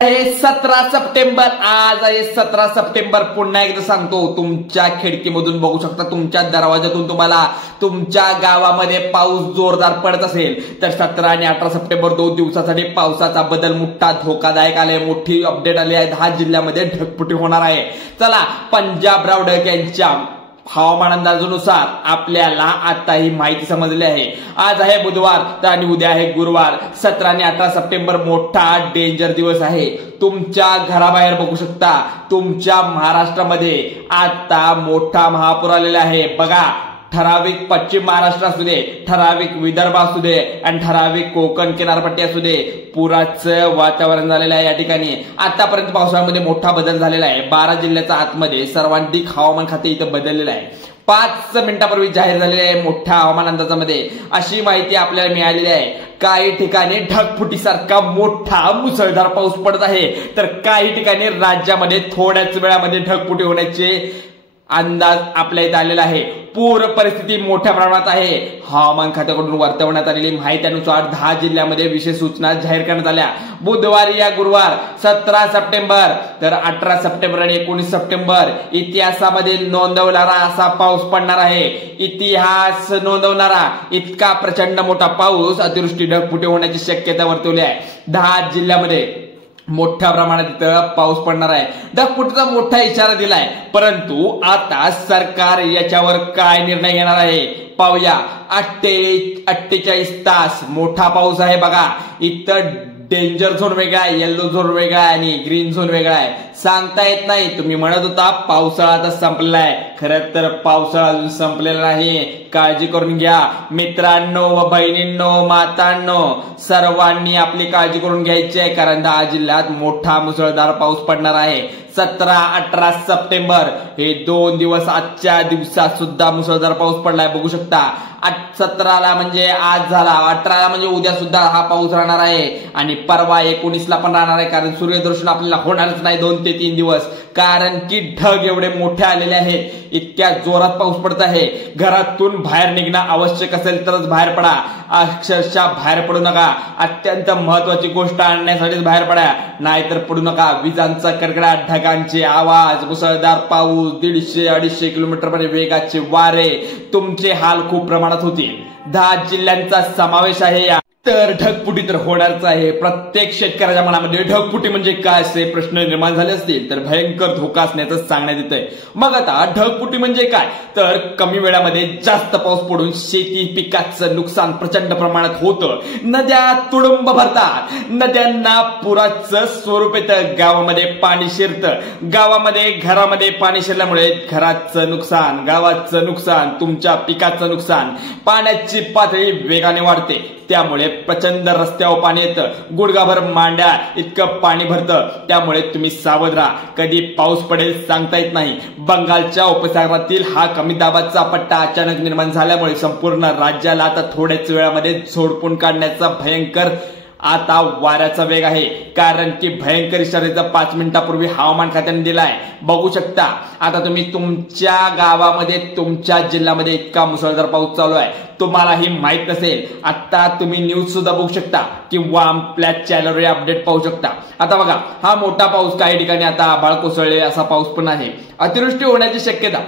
आहे 17 सप्टेंबर. आज आहे 17 सप्टेंबर. पुन्हा एकदा सांगतो, तुमच्या खिडकीमधून बघू शकता, तुमच्या दरवाजातून तुम्हाला तुमच्या गावामध्ये पाऊस जोरदार पडत असेल तर 17 आणि 18 सप्टेंबर 2 दिवसासाठी पावसाचा बदल मोठा धोकादायक आलाय. मोठी अपडेट आली आहे. 10 जिल्ह्यामध्ये ढगफुटी होणार आहे. चला, पंजाब राव ढग यांच्या हवामान अंदाजानुसार आपल्याला आता ही माहिती समजली आहे. आज आहे बुधवार तर आणि उद्या आहे गुरुवार. 17 आणि 18 सप्टेंबर मोठा डेंजर दिवस आहे. तुमच्या घराबाहेर बघू शकता, तुमच्या महाराष्ट्रामध्ये आता मोठा महापूर आलेला आहे. बघा, ठराविक पश्चिम महाराष्ट्र असू दे, ठराविक विदर्भ असू दे आणि ठराविक कोकण किनारपट्टी असू दे, पुराचं वातावरण झालेलं आहे. या ठिकाणी आतापर्यंत पावसाळ्यामध्ये मोठा बदल झालेला आहे. 12 जिल्ह्याचा आतमध्ये सर्वाधिक हवामान खाते इथं बदललेलं आहे. 5 मिनिटापूर्वी जाहीर झालेले आहे मोठ्या हवामान अंदाजामध्ये अशी माहिती आपल्याला मिळालेली आहे. काही ठिकाणी ढगफुटीसारखा मोठा मुसळधार पाऊस पडत आहे, तर काही ठिकाणी राज्यामध्ये थोड्याच वेळामध्ये ढगफुटी होण्याचे अंदाज आपल्या इथे आलेला आहे. पूर परिस्थिती मोठ्या प्रमाणात आहे. हवामान खात्याकडून वर्तवण्यात आलेली माहितीनुसार 10 जिल्ह्यामध्ये विशेष सूचना जाहीर करण्यात आल्या. बुधवारी या गुरुवार 17 सप्टेंबर तर 18 सप्टेंबर आणि 19 सप्टेंबर इतिहासामध्ये नोंदवणारा असा पाऊस पडणार आहे. इतिहास नोंदवणारा इतका प्रचंड मोठा पाऊस, अतिवृष्टी, ढगफुटी होण्याची शक्यता वर्तवली आहे. 10 जिल्ह्यामध्ये मोठ्या प्रमाणात इथं पाऊस पडणार आहे. ढगफुटीचा मोठा इशारा दिलाय, परंतु आता सरकार याच्यावर काय निर्णय घेणार आहे पाहूया. 48 तास मोठा पाऊस आहे. बघा, इथं डेंजर झोन वेगळा आहे, येल्लो झोन वेगळा आहे आणि ग्रीन झोन वेगळा आहे. सांगता येत नाही. तुम्ही म्हणत होता पावसाळा आता संपलाय, खरं तर पावसाळा अजून संपलेला नाही. काळजी करून घ्या मित्रांनो व बहिणींनो, मातांनो, सर्वांनी आपली काळजी करून घ्यायची आहे, कारण 10 जिल्ह्यात मोठा मुसळधार पाऊस पडणार आहे. 17-18 सप्टेंबर हे 2 दिवस, आजच्या दिवसात सुद्धा मुसळधार पाऊस पडलाय. बघू शकता, 17ला म्हणजे आज झाला, 18ला म्हणजे उद्या सुद्धा हा पाऊस राहणार आहे आणि परवा 19ला पण राहणार आहे. कारण सूर्यदर्शन आपल्याला होणारच नाही 2 ते 3 दिवस, कारण की ढग एवढे मोठे आलेले आहेत. इतक्या जोरात पाऊस पडत आहे. घरातून बाहेर निघणं आवश्यक असेल तरच बाहेर पडा, अक्षरशः बाहेर पडू नका. अत्यंत महत्वाची गोष्ट आणण्यासाठीच बाहेर पडा, नाहीतर पडू नका. विजांचा कडकडाट, ढगांचे आवाज, मुसळधार पाऊस, 150-250 किलोमीटर वेगाचे वारे, तुमचे हाल खूप प्रमाणात होतील. 10 जिल्ह्यांचा समावेश आहे. तर ढगफुटी तर होणारच आहे. प्रत्येक शेतकऱ्याच्या मनामध्ये ढगफुटी म्हणजे काय असे प्रश्न निर्माण झाले असतील तर भयंकर धोका असण्याचं सांगण्यात येत आहे. मग आता ढगफुटी म्हणजे काय, तर कमी वेळामध्ये जास्त पाऊस पडून शेती पिकाचं नुकसान प्रचंड प्रमाणात होतं. नद्या तुडुंब भरतात, नद्यांना पुराचं स्वरूप येतं, गावामध्ये पाणी शिरतं, गावामध्ये घरामध्ये पाणी शिरल्यामुळे घराचं नुकसान, गावाचं नुकसान, तुमच्या पिकाचं नुकसान. पाण्याची पातळी वेगाने वाढते, त्यामुळे प्रचंड रस्त्यावर पाणी येतं. गुडघाभर मांड्या इतकं पाणी भरतं. त्यामुळे तुम्ही सावध राहा. कधी पाऊस पडेल सांगता येत नाही. बंगालच्या उपसागरातील हा कमी दाबाचा पट्टा अचानक निर्माण झाल्यामुळे संपूर्ण राज्याला आता थोड्याच वेळामध्ये झोडपून काढण्याचा भयंकर आता वाऱ्याचा वेग आहे. कारण की भयंकर इशाऱ्याचा 5 मिनिटापूर्वी हवामान खात्याने दिलाय. बघू शकता, आता तुम्ही तुमच्या गावामध्ये, तुमच्या जिल्ह्यामध्ये इतका मुसळधार पाऊस चालू आहे. तुम्हाला ही माहित नसेल, आता तुम्ही न्यूज सुद्धा बघू शकता किंवा आपल्या चॅनलवर अपडेट पाहू शकता. आता बघा, हा मोठा पाऊस, काही ठिकाणी आता आभाळ कोसळले असा पाऊस पण आहे. अतिवृष्टी होण्याची शक्यता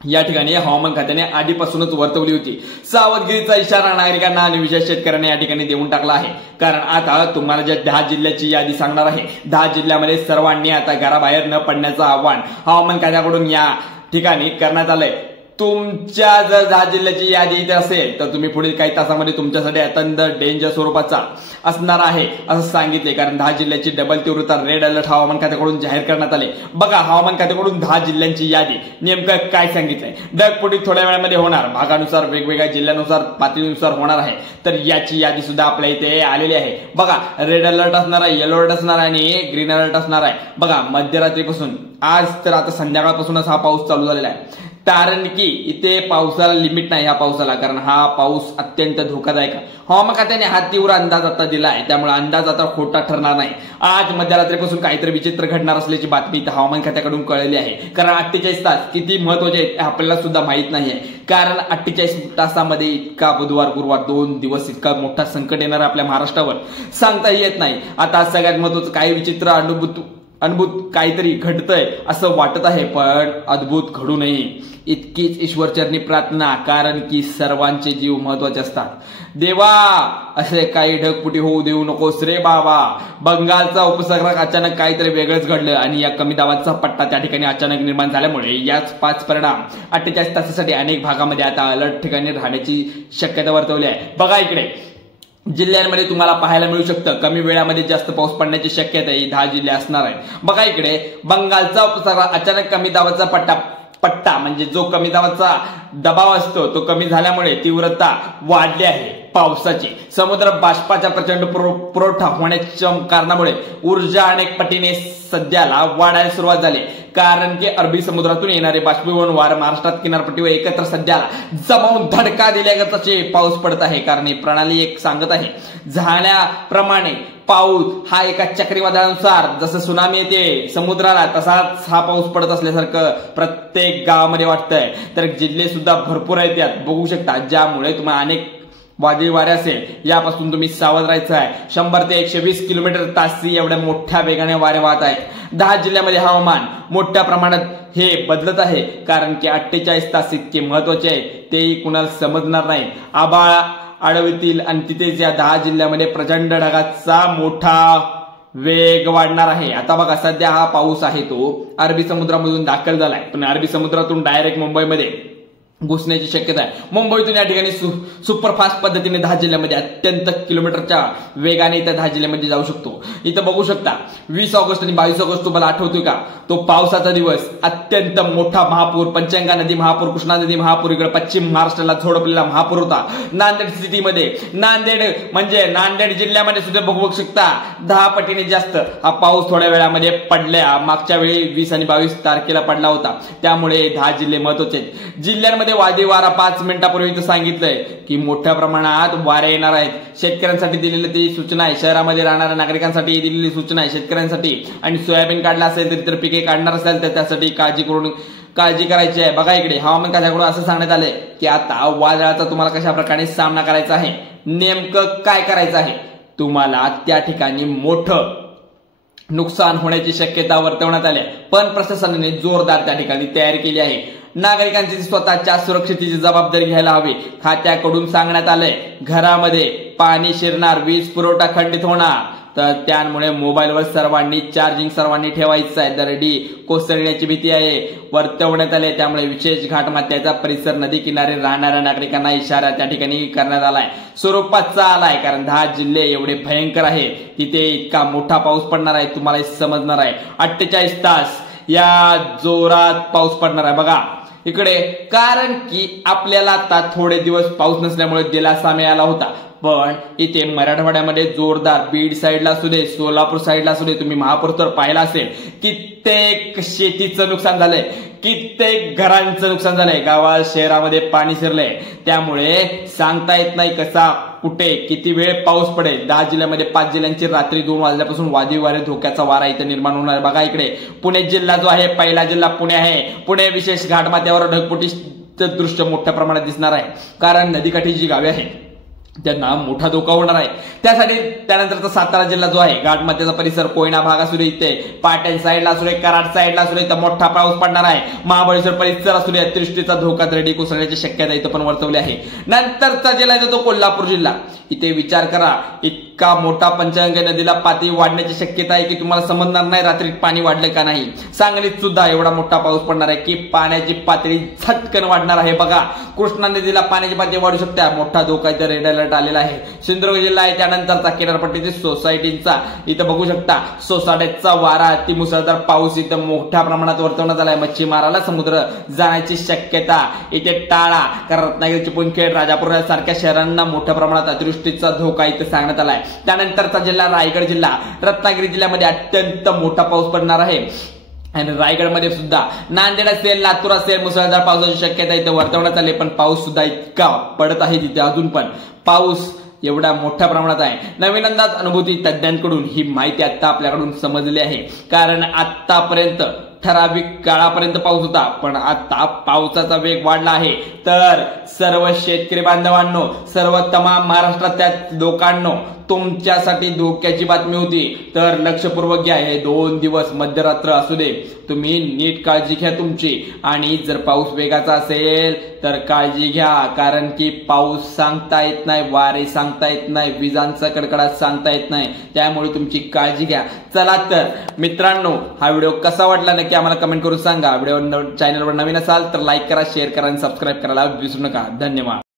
या ठिकाणी हवामान खात्याने आधीपासूनच वर्तवली होती. सावधगिरीचा इशारा नागरिकांना आणि विशेष शेतकऱ्यांना या ठिकाणी देऊन टाकला आहे. कारण आता तुम्हाला ज्या 10 जिल्ह्याची यादी सांगणार आहे, 10 जिल्ह्यामध्ये सर्वांनी आता घराबाहेर न पडण्याचं आवाहन हवामान खात्याकडून या ठिकाणी करण्यात आलंय. तुमच्या जर 10 जिल्ह्याची यादी इथे असेल तर तुम्ही पुढील काही तासामध्ये तुमच्यासाठी अत्यंत डेंजर स्वरूपाचा असणार आहे असं सांगितले. कारण 10 जिल्ह्याची डबल तीव्रता रेड अलर्ट हवामान खात्याकडून जाहीर करण्यात आले. बघा, हवामान खात्याकडून 10 जिल्ह्यांची यादी नेमकं काय सांगितलंय. ढगफुटी थोड्या वेळामध्ये होणार, भागानुसार, वेगवेगळ्या जिल्ह्यानुसार, पातळीनुसार होणार आहे. तर याची यादी सुद्धा आपल्या इथे आलेली आहे. बघा, रेड अलर्ट असणार आहे, येलो अलर्ट असणार आहे आणि ग्रीन अलर्ट असणार आहे. बघा, मध्यरात्रीपासून आज तर आता संध्याकाळपासूनच हा पाऊस चालू झालेला आहे. कारण की इथे पावसाला लिमिट नाही या पावसाला, कारण हा पाऊस अत्यंत धोकादायक. हवामान खात्याने हा तीव्र अंदाज आता दिला आहे, त्यामुळे अंदाज आता खोटा ठरणार नाही. आज मध्यरात्रीपासून काहीतरी विचित्र घडणार असल्याची बातमी इथं हवामान खात्याकडून कळली आहे. कारण 48 तास किती महत्वाचे आहेत आपल्याला सुद्धा माहित नाहीये. कारण 48 तासामध्ये इतका बुधवार गुरुवार 2 दिवस इतका मोठा संकट येणार आपल्या महाराष्ट्रावर सांगताही येत नाही. आता सगळ्यात महत्वाचं काही विचित्र अद्भुत काहीतरी घडतंय असं वाटत आहे, पण अद्भुत घडू नये इतकीच ईश्वरचरणी प्रार्थना, कारण की सर्वांचे जीव महत्वाचे असतात. देवा असे काही ढगपुटी होऊ देऊ नकोस रे बाबा. बंगालचा उपसागरात अचानक काहीतरी वेगळंच घडलं आणि या कमी दाबाचा पट्टा त्या ठिकाणी अचानक निर्माण झाल्यामुळे याच 5 परिणाम 48 तासासाठी अनेक भागामध्ये आता अलर्ट ठिकाणी राहण्याची शक्यता वर्तवली आहे. बघा इकडे जिल्ह्यांमध्ये तुम्हाला पाहायला मिळू शकतं कमी वेळामध्ये जास्त पाऊस पडण्याची शक्यता ही 10 जिल्हे असणार आहे. बघा इकडे बंगालचा उपसागर अचानक कमी दाबाचा पट्टा म्हणजे जो कमी दाबाचा दबाव असतो तो कमी झाल्यामुळे तीव्रता वाढली आहे पावसाची. समुद्र बाष्पाच्या प्रचंड पुरवठा होण्याच्या कारणामुळे ऊर्जा अनेक पटीने सध्याला वाढायला सुरुवात झाली, कारण की अरबी समुद्रातून येणारे बाष्पीभवन वारे महाराष्ट्रात किनारपट्टीवर एकत्र सध्याला जमावून धडका दिल्यागतचे पाऊस पडत आहे. कारण ही प्रणाली एक सांगत आहे झाल्याप्रमाणे पाऊस हा एका चक्रीवादळानुसार जसं सुनामी येते समुद्राला तसाच हा पाऊस पडत असल्यासारखं प्रत्येक गावामध्ये वाटतंय. तर जिल्हे सुद्धा भरपूर आहेत यात बघू शकता, ज्यामुळे तुम्हाला अनेक वादळी वारे असेल यापासून तुम्ही सावध राहायचं आहे. 100 ते 120 किलोमीटर तास एवढ्या मोठ्या वेगाने वारे वाहत आहेत. 10 जिल्ह्यामध्ये हवामान मोठ्या प्रमाणात हे बदलत आहे, कारण की 48 तास इतके महत्वाचे आहे तेही कुणाला समजणार नाही. आभाळ आडवतील आणि तिथेच या 10 जिल्ह्यामध्ये प्रचंड ढगाचा मोठा वेग वाढणार आहे. आता बघा सध्या हा पाऊस आहे तो अरबी समुद्रामधून दाखल झालाय, पण अरबी समुद्रातून डायरेक्ट मुंबईमध्ये घुसण्याची शक्यता आहे. मुंबईतून या ठिकाणी सुपरफास्ट पद्धतीने 10 जिल्ह्यामध्ये अत्यंत किलोमीटरच्या वेगाने इथं 10 जिल्ह्यामध्ये जाऊ शकतो. इथं बघू शकता 20 ऑगस्ट आणि 22 ऑगस्ट तुम्हाला आठवतोय का, तो पावसाचा दिवस अत्यंत मोठा महापूर, पंचगंगा नदी महापूर, कृष्णा नदी महापूर, इकडे पश्चिम महाराष्ट्राला झोडपलेला महापूर होता नांदेड सिटीमध्ये. नांदेड जिल्ह्यामध्ये सुद्धा बघू शकता 10 पटीने जास्त हा पाऊस थोड्या वेळामध्ये पडला. मागच्या वेळी 20 आणि 22 तारखेला पडला होता, त्यामुळे 10 जिल्हे महत्वाचे आहेत. जिल्ह्यांमध्ये वादळी वारा 5 मिनिटापूर्वी सांगितलंय की मोठ्या प्रमाणात वारे येणार आहेत. शेतकऱ्यांसाठी दिलेली ती सूचना आहे, शहरामध्ये राहणाऱ्या नागरिकांसाठी दिलेली सूचना आहे शेतकऱ्यांसाठी. आणि सोयाबीन काढला असेल तरी तर पिके काढणार असेल तर त्यासाठी काळजी करायची आहे. बघा इकडे हवामान खात्याकडून असं सांगण्यात आलंय की आता वादळाचा तुम्हाला कशा प्रकारे सामना करायचा आहे, नेमकं काय करायचं आहे. तुम्हाला त्या ठिकाणी मोठं नुकसान होण्याची शक्यता वर्तवण्यात आली, पण प्रशासनाने जोरदार त्या ठिकाणी तयारी केली आहे. नागरिकांची स्वतःच्या सुरक्षेची जबाबदारी घ्यायला हवी. खात्याकडून सांगण्यात आलंय घरामध्ये पाणी शिरणार, वीज पुरवठा खंडित होणार, तर त्यामुळे मोबाईलवर चार्जिंग सर्वांनी ठेवायचं आहे. दरडी कोसळण्याची भीती आहे वर्तवण्यात आले, त्यामुळे विशेष घाटमाथ्याचा परिसर नदी किनारे राहणाऱ्या नागरिकांना इशारा त्या ठिकाणी करण्यात आलाय, स्वरूपाचा आलाय. कारण 10 जिल्हे एवढे भयंकर आहे, तिथे इतका मोठा पाऊस पडणार आहे तुम्हाला समजणार आहे. 48 तास या जोरात पाऊस पडणार आहे. बघा इकडे, कारण की आपल्याला आता थोडे दिवस पाऊस नसल्यामुळे दिलासा मिळाला होता, पण इथे मराठवाड्यामध्ये जोरदार बीड साईडला असू दे, सोलापूर साईडला असू दे, तुम्ही महापूर तर पाहिला असेल, कित्येक शेतीचं नुकसान झालंय, कित्येक घरांचं नुकसान झालंय, गावात शहरामध्ये पाणी शिरलंय. त्यामुळे सांगता येत नाही कसा कुठे किती वेळ पाऊस पडेल. 10 जिल्ह्यामध्ये 5 जिल्ह्यांची रात्री 2 वाजल्यापासून वादळी वारे धोक्याचा वारा इथं निर्माण होणार आहे. बघा इकडे पुणे जिल्हा जो आहे, पहिला जिल्हा पुणे आहे. पुणे विशेष घाटमाथ्यावर ढगफुटीचं दृश्य मोठ्या प्रमाणात दिसणार आहे, कारण नदीकाठी जी गावे आहेत त्यांना मोठा धोका होणार आहे. त्यासाठी त्यानंतरचा सातारा जिल्हा जो आहे, घाटमाथ्याचा परिसर, कोयना भाग असू दे, इथे पाटण साईडला असू दे, कराड साईडला असू दे, इथं मोठा पाऊस पडणार आहे. महाबळेश्वर परिसर असू दे, अतिवृष्टीचा धोका, दरडी कोसळण्याची शक्यता इथं पण वर्तवली आहे. नंतरचा जिल्हा आहे तो कोल्हापूर जिल्हा. इथे विचार करा, इतका मोठा पंचगंगा नदीला पातळी वाढण्याची शक्यता आहे की तुम्हाला समजणार नाही रात्री पाणी वाढलं का नाही. सांगलीत सुद्धा एवढा मोठा पाऊस पडणार आहे की पाण्याची पातळी झटकन वाढणार आहे. बघा कृष्णा नदीला पाण्याची पातळी वाढू शकते, मोठा धोका इथं रेड अलर्ट आलेला आहे. सिंधुदुर्ग जिल्हा आहे, त्यानंतरचा किनारपट्टीतील सोसायटींचा इथं बघू शकता सोसाट्याचा वारा, अति मुसळधार पाऊस इथं मोठ्या प्रमाणात वर्तवण्यात आलाय. मच्छीमाराला समुद्र जाण्याची शक्यता इथे टाळा, कारण रत्नागिरी, चिपळूण, राजापूर सारख्या शहरांना मोठ्या प्रमाणात अतिवृष्टीचा धोका इथे सांगण्यात आलाय. त्यानंतरचा जिल्हा रायगड जिल्हा. रत्नागिरी जिल्ह्यामध्ये अत्यंत मोठा पाऊस पडणार आहे. आणि रायगडमध्ये सुद्धा नांदेड असेल, लातूर असेल, मुसळधार पावसाची शक्यता इथे वर्तवण्यात आली, पण पाऊस सुद्धा इतका पडत आहे तिथे अजून पण पाऊस एवढ्या मोठ्या प्रमाणात आहे. नवीन अंदाज अनुभूती तज्ञांकडून ही माहिती आता आपल्याकडून समजली आहे. कारण आतापर्यंत ठराविक काळापर्यंत पाऊस होता, पण आता पावसाचा वेग वाढला आहे. तर सर्व शेतकरी बांधवांनो, सर्व तमाम महाराष्ट्रातल्या लोकांनो, तुमच्यासाठी धोक्याची बातमी होती. तर लक्षपूर्वक घ्या. हे 2 दिवस मध्यरात्र असू दे, तुम्ही नीट काळजी घ्या तुमची. आणि जर पाऊस वेगाचा असेल तर काळजी घ्या, कारण की पाऊस सांगता येत नाही, वारे सांगता येत नाही, विजांचा कडकडाट सांगता येत नाही. त्यामुळे तुमची काळजी घ्या. चला तर मित्रांनो, हा व्हिडिओ कसा वाटला नक्की आम्हाला कमेंट करून सांगा. व्हिडिओ चॅनलवर नवीन असाल तर लाईक करा, शेअर करा आणि सबस्क्राईब करायला विसरू नका. धन्यवाद.